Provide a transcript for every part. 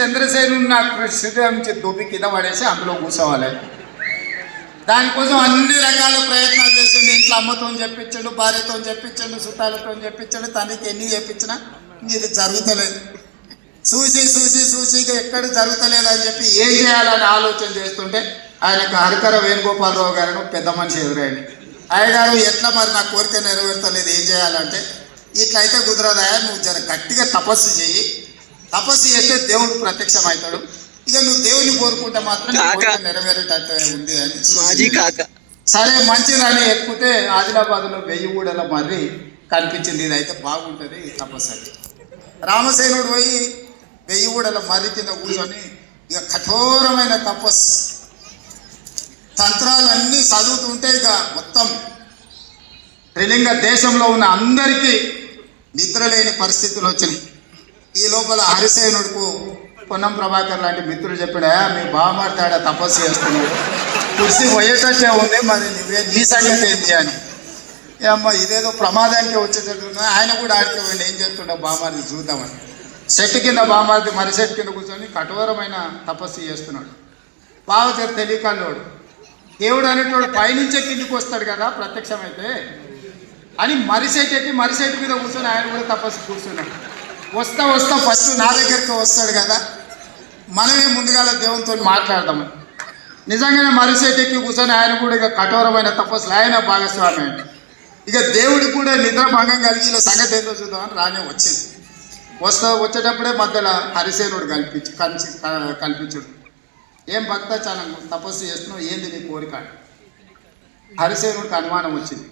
చంద్రసేను నాకు శరీరం నుంచి దొబ్బి కింద పడేసి అందులో కూర్చోవాలి. దానికోసం అన్ని రకాల ప్రయత్నాలు చేసిండు. ఇంట్లో అమ్మతో చెప్పించండు, భార్యతో చెప్పించండు, చుట్టాలతో చెప్పించండు, తనకి ఎన్ని చెప్పించినా ఇది జరుగుతలేదు. చూసి చూసి చూసి ఎక్కడ జరుగుతలేదు అని చెప్పి ఏం చేయాలని ఆలోచన చేస్తుంటే ఆయనకు హరికర వేణుగోపాలరావు గారు పెద్ద మనిషి ఎదురైంది. అయ్యగారు ఎట్లా మరి నా కోరిక నెరవేర్తలేదు, ఏం చేయాలంటే ఇట్లయితే కుదరదాయా, నువ్వు జర గట్టిగా తపస్సు చెయ్యి, తపస్సు చేస్తే దేవుడు ప్రత్యక్షం అవుతాడు, ఇక నువ్వు దేవుని కోరుకుంటే మాత్రం నెరవేరేటట్టు ఉంది అని. సరే మంచిదని ఎక్కుతే ఆదిలాబాద్లో 1000 ఊడల మర్రి కనిపించింది. ఇది అయితే బాగుంటుంది తపస్సు అని. రామసేనుడు పోయి 1000 ఊడల మర్రి కింద కూర్చొని ఇక కఠోరమైన తపస్సు తంత్రాలన్నీ చదువుతుంటే ఇక మొత్తం త్రిలింగ దేశంలో ఉన్న అందరికీ నిద్రలేని పరిస్థితులు వచ్చినాయి. ఈ లోపల హరిసేనుడుకు పొన్నం ప్రభాకర్ లాంటి మిత్రులు చెప్పాడా, మీ బావమార్తాడ తపస్సు చేస్తున్నాడు, కుర్చీ పోయేటట్టే ఉంది, మరి నువ్వే నీ సంగతి ఏంటి అని. అమ్మ ఇదేదో ప్రమాదానికి వచ్చేటట్టున్నా ఆయన కూడా ఆడుకోండి, ఏం చేస్తుండో బామారిది చూద్దామని చెట్టు కింద బామారిది మర్రి చెట్టు కింద కూర్చొని కఠోరమైన తపస్సు చేస్తున్నాడు. బావ తెలియకల్లోడు దేవుడు అనేటోడు పైనుంచే కిందికి వస్తాడు కదా ప్రత్యక్షమైతే అని మరిసెట్ ఎక్కి మరిసెట్ మీద కూర్చొని ఆయన కూడా తపస్సు కూర్చున్నాడు. వస్తా వస్తా ఫస్ట్ నా దగ్గరికి వస్తాడు కదా, మనమే ముందుగా దేవునితో మాట్లాడదామని నిజంగానే మరిసెట్ ఎక్కి కూర్చొని ఆయన కూడా ఇక కఠోరమైన తపస్సులు ఆయన భాగస్వామి అండి. ఇక దేవుడికి కూడా నిద్ర భంగం కలిగి ఇలా సంగతి ఏంటో చూద్దామని రానే వచ్చింది. వచ్చేటప్పుడే మధ్యలో హరిసేనుడు కల్పించుడు, ఏం భక్త చాలా తపస్సు చేస్తున్నావు, ఏంది నీ కోరిక? హరిసేనుడికి అనుమానం వచ్చింది,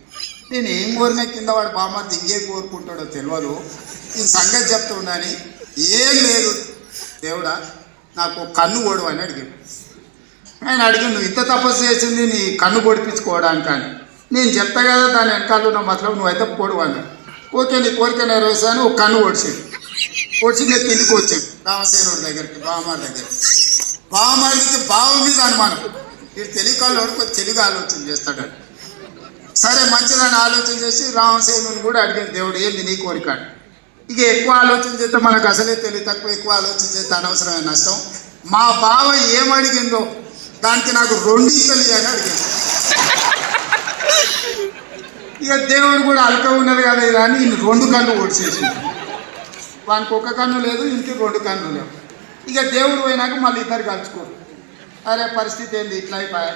నేను ఏం కోరిన కింద వాడు బామ్మది ఇంకేం కోరుకుంటాడో తెలియదు, ఈ సంగతి చెప్తున్నాని. ఏం లేదు దేవుడా, నాకు కన్ను కొడు అని అడిగాడు. ఆయన అడిగాను, నువ్వు ఇంత తపస్సు చేసింది నీ కన్ను పొడిపించుకోవడానికి అని. నేను చెప్తా కదా దాని వెనకాల ఉన్న మతలం నువ్వైతే పొడువు అన్నాడు. ఓకే నీ కోరిక నెరవేర్చాను, ఒక కన్ను పొడిచాడు. పొడిచి నేను కిందికి వచ్చాడు రామసేనుడి దగ్గరికి, బావమారి దగ్గరికి. బావమారికి బావ మీద అనుమానం, వీడు తెలియకాళ్ళు కొంచెం తెలుగు ఆలోచన చేస్తాడని. సరే మంచిదని ఆలోచన చేసి రామసేనుని కూడా అడిగాను, దేవుడు ఏంది నీ కోరిక? ఇక ఎక్కువ ఆలోచన చేస్తే మనకు అసలే తెలివి తక్కువ, ఎక్కువ ఆలోచన చేస్తే అనవసరమైన నష్టం. మా బావ ఏమడిగిందో దానికి నాకు 2 ఈకలు అని అడిగాను. ఇక దేవుడు కూడా అలక ఉన్నది కదా ఇలా అని 2 కన్ను ఓడిచేసి, వానికి 1 కన్ను లేదు, ఇంటికి 2 కన్ను లేవు. ఇక దేవుడు పోయినాక మళ్ళీ ఇద్దరు కలుసుకోరు. అరే పరిస్థితి ఏంది, ఇట్లా అయిపోయా,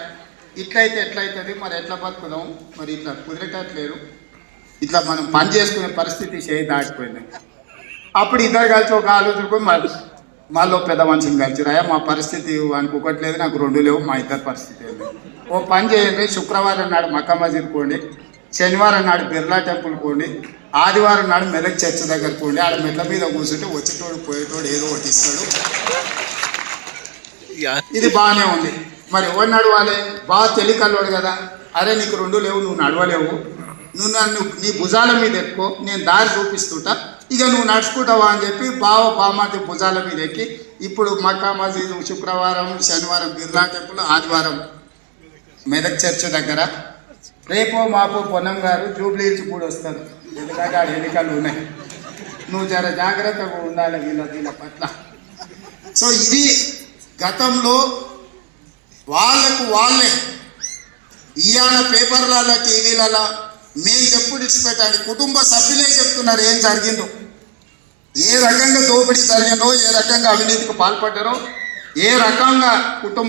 ఇట్లయితే ఎట్లయితుంది, మరి ఎట్లా బతుకుదాం, మరి ఇట్లా కుదిరేటట్లేరు, ఇట్లా మనం పని చేసుకునే పరిస్థితి చేయి దాటిపోయింది. అప్పుడు ఇద్దరు కలిసి ఒక ఆలోచనకొని మళ్ళీ పెద్ద మనిషిని కలిసి రాయా, మా పరిస్థితి వానికి 1 లేదు, నాకు 2 లేవు, మా ఇద్దరు పరిస్థితి ఏంది, ఓ పని చేయండి, శుక్రవారం నాడు మక్కా మసీద్ పోండి, శనివారం నాడు బిర్లా టెంపుల్ పోండి, ఆదివారం నాడు మెదక్ చర్చ్ దగ్గర పోండి, ఆడ మెట్ల మీద కూర్చుంటే వచ్చేటోడు పోయేటోడు ఏదో ఒకటి ఇస్తాడు. ఇది బాగానే ఉంది. మరి ఎవరు నడవాలి? బాగా తెలియకల్లోడు కదా, అరే నీకు 2 లేవు, నువ్వు నడవలేవు, నువ్వు నన్ను నీ భుజాల మీద ఎక్కువ, నేను దారి చూపిస్తుంటా, ఇక నువ్వు నడుచుకుంటావా అని చెప్పి బామాతి భుజాల మీద ఎక్కి ఇప్పుడు మక్కా మసీదు, శుక్రవారం శనివారం బిర్లా టెంపుల్, ఆదివారం మెదక్ చర్చ్ దగ్గర, రేపో మాపో పొన్నం గారు జూబ్లీ హిల్స్ కూడా వస్తారు, ఎందుకంటే ఆడ ఎన్నికలు ఉన్నాయి, నువ్వు జర జాగ్రత్తగా ఉండాలి వీళ్ళ పట్ల. సో ఇది గతంలో వాళ్ళకు వాళ్ళే ఇవాళ పేపర్లలో టీవీలలో మేము చెప్పుడు ఇచ్చిపెట్టండి, కుటుంబ సభ్యులే చెప్తున్నారు ఏం జరిగిందో, ఏ రకంగా దోపిడీ జరిగిందో, ఏ రకంగా అవినీతికి పాల్పడ్డారో, ఏ రకంగా కుటుంబ